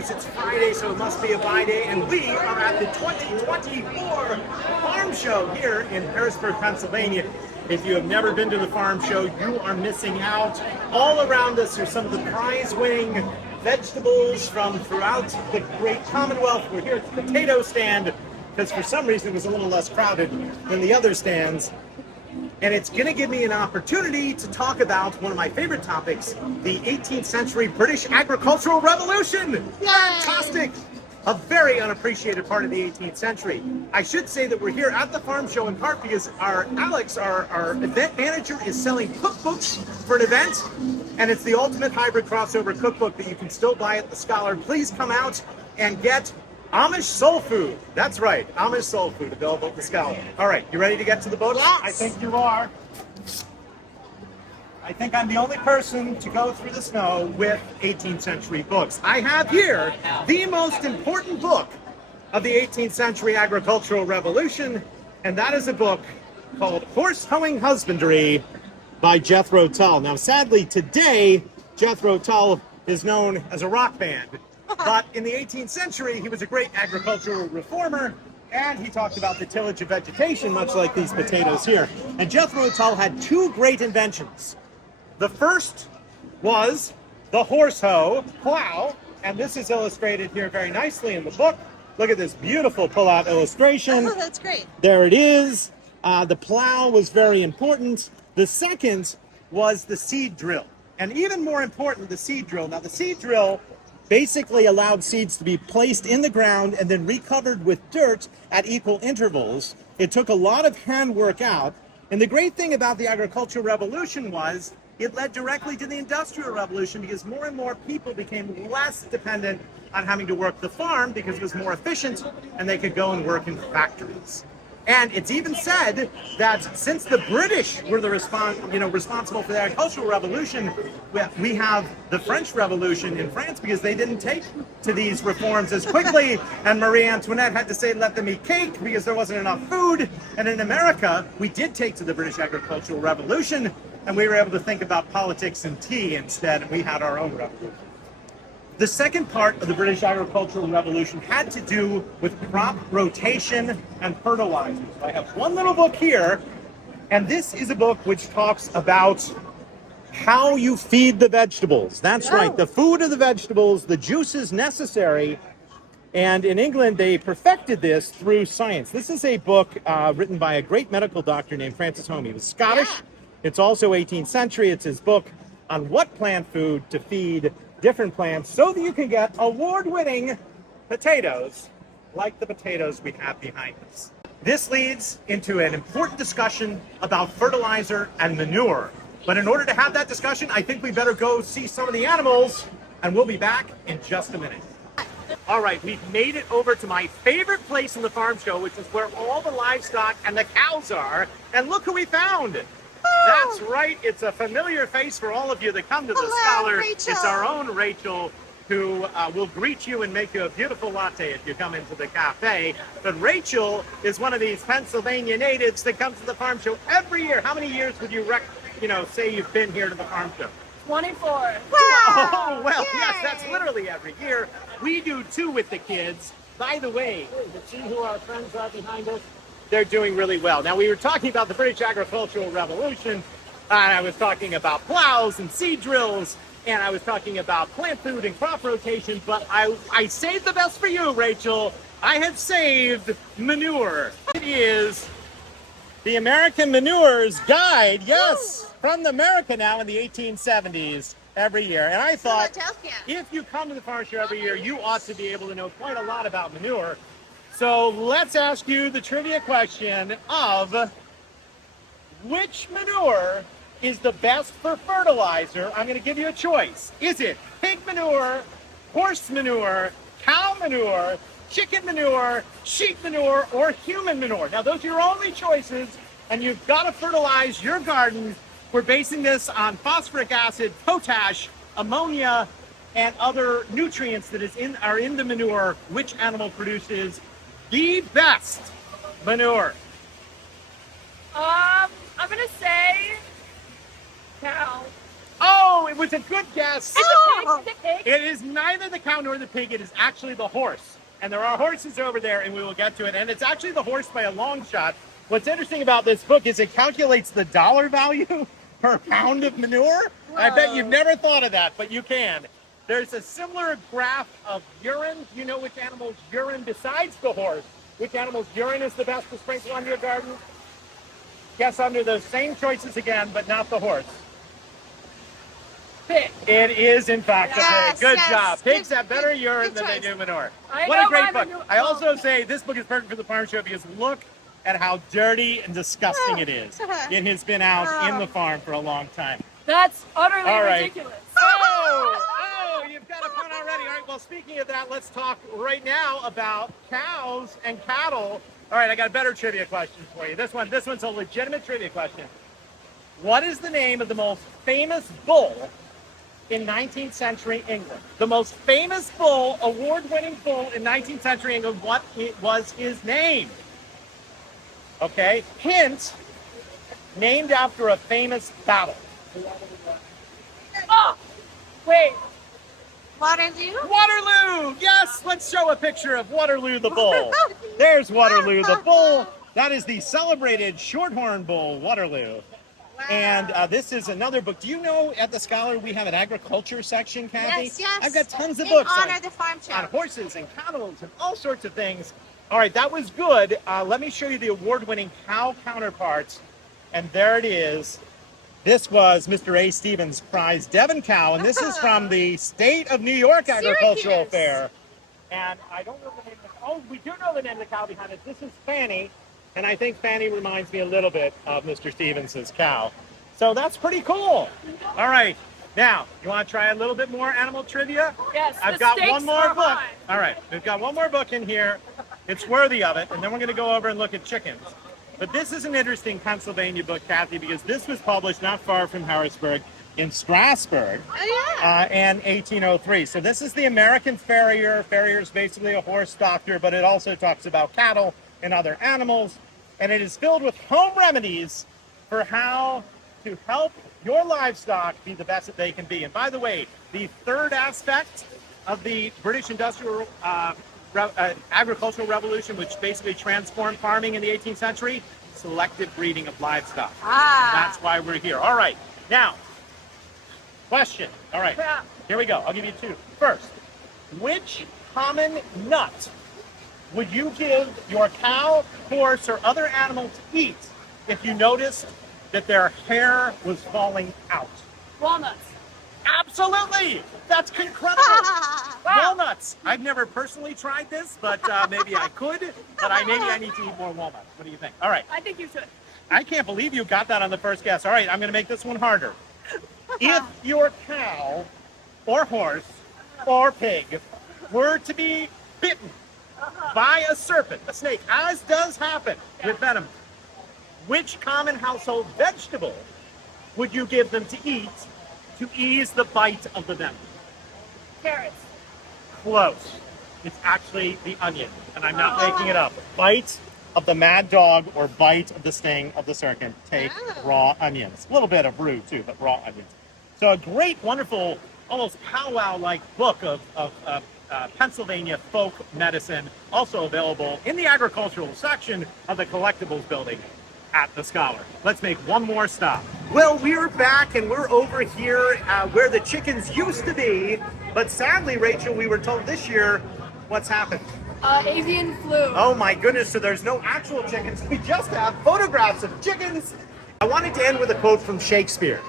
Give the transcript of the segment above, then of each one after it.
news. It's Friday, so it must be a buy day, and we are at the 2024 Farm Show here in Harrisburg, Pennsylvania. If you have never been to the Farm Show, you are missing out. All around us are some of the prize-winning vegetables from throughout the great Commonwealth. We're here at the potato stand because for some reason it was a little less crowded than the other stands. And it's going to give me an opportunity to talk about one of my favorite topics, the 18th century British agricultural revolution. Yay! Fantastic! A very unappreciated part of the 18th century. I should say that we're here at the Farm Show in part because Alex, our event manager, is selling cookbooks for an event. And it's the ultimate hybrid crossover cookbook that you can still buy at the Scholar. Please come out and get Amish soul food. That's right, Amish soul food available at the Scholar. All right, you ready to get to the boat? Yes. I think you are. I think I'm the only person to go through the snow with 18th century books. I have here the most important book of the 18th century agricultural revolution, and that is a book called Horse Hoeing Husbandry by Jethro Tull. Now, sadly, today, Jethro Tull is known as a rock band. But in the 18th century, he was a great agricultural reformer, and he talked about the tillage of vegetation, much like these potatoes here. And Jethro Tull had two great inventions. The first was the horse hoe plow, and this is illustrated here very nicely in the book. Look at this beautiful pull-out illustration. Oh, that's great. There it is. The plow was very important. The second was the seed drill, and even more important, the seed drill. Now, the seed drill basically allowed seeds to be placed in the ground and then recovered with dirt at equal intervals. It took a lot of handwork out. And the great thing about the agricultural revolution was it led directly to the industrial revolution because more and more people became less dependent on having to work the farm because it was more efficient and they could go and work in factories. And it's even said that since the British were the responsible for the agricultural revolution, we have the French Revolution in France because they didn't take to these reforms as quickly. And Marie Antoinette had to say, let them eat cake because there wasn't enough food. And in America, we did take to the British agricultural revolution and we were able to think about politics and tea instead. And we had our own revolution. The second part of the British agricultural revolution had to do with crop rotation and fertilizers. I have one little book here, and this is a book which talks about how you feed the vegetables. That's right, the food of the vegetables, the juices necessary. And in England, they perfected this through science. This is a book written by a great medical doctor named Francis Home. He was Scottish. Yeah. It's also 18th century. It's his book on what plant food to feed different plants so that you can get award-winning potatoes like the potatoes we have behind us. This leads into an important discussion about fertilizer and manure. But in order to have that discussion, I think we better go see some of the animals, and we'll be back in just a minute. All right, we've made it over to my favorite place in the Farm Show, which is where all the livestock and the cows are. And look who we found. That's right, it's a familiar face for all of you that come to the Scholar. Rachel. It's our own Rachel who will greet you and make you a beautiful latte if you come into the cafe. But Rachel is one of these Pennsylvania natives that comes to the Farm Show every year. How many years would you say you've been here to the Farm Show? 24. Wow. Oh, well, Yay. yes, that's literally every year. We do too with the kids. By the way, see who our friends are behind us? They're doing really well. Now, we were talking about the British agricultural revolution, and I was talking about plows and seed drills, and I was talking about plant food and crop rotation, but I saved the best for you, Rachel. I have saved manure. It is the American Manures Guide, yes, from America now in the 1870s every year. And I thought, if you come to the Farm Show every year, you ought to be able to know quite a lot about manure. So let's ask you the trivia question of which manure is the best for fertilizer? I'm going to give you a choice. Is it pig manure, horse manure, cow manure, chicken manure, sheep manure, or human manure? Now, those are your only choices, and you've got to fertilize your garden. We're basing this on phosphoric acid, potash, ammonia, and other nutrients that are in the manure. Which animal produces the best manure? I'm gonna say cow. Oh, it was a good guess. It's a pig. It is neither the cow nor the pig. It is actually the horse. And there are horses over there, and we will get to it. And it's actually the horse by a long shot. What's interesting about this book is it calculates the dollar value per pound of manure. Whoa. I bet you've never thought of that, but you can. There's a similar graph of urine. Do you know which animal's urine, besides the horse, which animal's urine is the best to sprinkle on your garden? Guess under those same choices again, but not the horse. Pig. It is, in fact, a pig. Good job. Pigs have better urine than they do manure. What a great book. I also say this book is perfect for the farm show because look at how dirty and disgusting it is. It has been out in the farm for a long time. That's utterly ridiculous. Oh, you've got a pun already. All right, well, speaking of that, let's talk right now about cows and cattle. All right, I got a better trivia question for you. This one's a legitimate trivia question. What is the name of the most famous bull in 19th century England? The most famous bull, award-winning bull in 19th century England, what was his name? Okay, hint, named after a famous battle. Oh, wait. Waterloo? Waterloo! Yes, let's show a picture of Waterloo the bull. There's Waterloo the bull. That is the celebrated shorthorn bull, Waterloo. Wow. And this is another book. Do you know at the Scholar we have an agriculture section, Kathy? Yes, yes. I've got tons of books the farm show. On horses and cattle and all sorts of things. All right, that was good. Let me show you the award-winning cow counterparts. And there it is. This was Mr. A. Stevens' prize Devon cow, and this is from the State of New York Agricultural Fair. And I don't know the name of the cow. Oh, we do know the name of the cow behind it. This is Fanny, and I think Fanny reminds me a little bit of Mr. Stevens' cow. So that's pretty cool. All right, now, you want to try a little bit more animal trivia? Yes, I've got one more book. All right, we've got one more book in here. It's worthy of it, and then we're going to go over and look at chickens. But this is an interesting Pennsylvania book, Kathy, because this was published not far from Harrisburg in Strasbourg in 1803. So this is the American Farrier. Farrier is basically a horse doctor, but it also talks about cattle and other animals. And it is filled with home remedies for how to help your livestock be the best that they can be. And by the way, the third aspect of the British industrial agricultural revolution, which basically transformed farming in the 18th century, selective breeding of livestock. That's why we're here. All right, now, question. All right, here we go. I'll give you two. First, which common nut would you give your cow, horse, or other animal to eat if you noticed that their hair was falling out? Walnuts. Absolutely! That's incredible! Walnuts! I've never personally tried this, but maybe I could. But maybe I need to eat more walnuts. What do you think? All right. I think you should. I can't believe you got that on the first guess. All right, I'm going to make this one harder. If your cow or horse or pig were to be bitten by a serpent, a snake, as does happen with venom, which common household vegetable would you give them to eat to ease the bite of the venom? Carrots. Close. It's actually the onion, and I'm not making it up. Bite of the mad dog or bite of the sting of the serpent, take raw onions. A little bit of rue too, but raw onions. So a great, wonderful, almost powwow-like book of Pennsylvania folk medicine, also available in the agricultural section of the collectibles building at the Scholar. Let's make one more stop. Well, we're back and we're over here where the chickens used to be, but sadly, Rachel, we were told this year, what's happened? Avian flu. Oh my goodness, so there's no actual chickens. We just have photographs of chickens. I wanted to end with a quote from Shakespeare.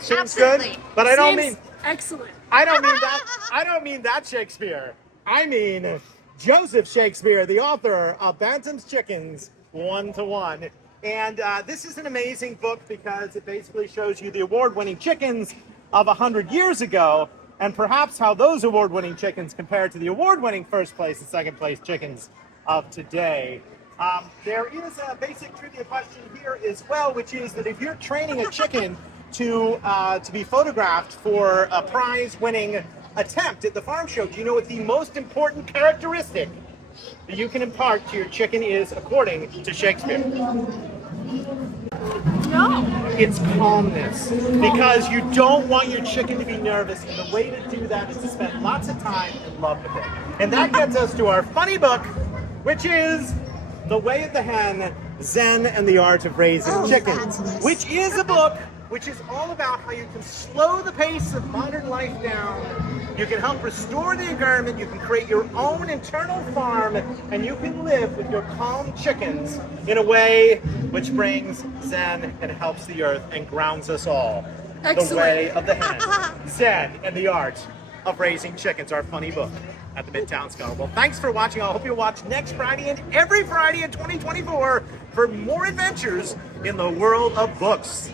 Seems good, but I don't mean excellent. I don't mean that Shakespeare. I mean Joseph Shakespeare, the author of Bantam's Chickens 1-to-1. And this is an amazing book because it basically shows you the award-winning chickens of 100 years ago and perhaps how those award-winning chickens compare to the award-winning first place and second place chickens of today. There is a basic trivia question here as well, which is that if you're training a chicken to be photographed for a prize-winning attempt at the farm show, do you know what the most important characteristic that you can impart to your chicken is according to Shakespeare? No. It's calmness, because you don't want your chicken to be nervous, and the way to do that is to spend lots of time and love with it. And that gets us to our funny book, which is The Way of the Hen, Zen and the Art of Raising Chickens, which is a book which is all about how you can slow the pace of modern life down, you can help restore the environment, you can create your own internal farm, and you can live with your calm chickens in a way which brings Zen and helps the earth and grounds us all. Excellent. The Way of the Hen, Zen and the Art of Raising Chickens, our funny book at the Midtown Scholar. Well, thanks for watching. I hope you'll watch next Friday and every Friday in 2024 for more adventures in the world of books.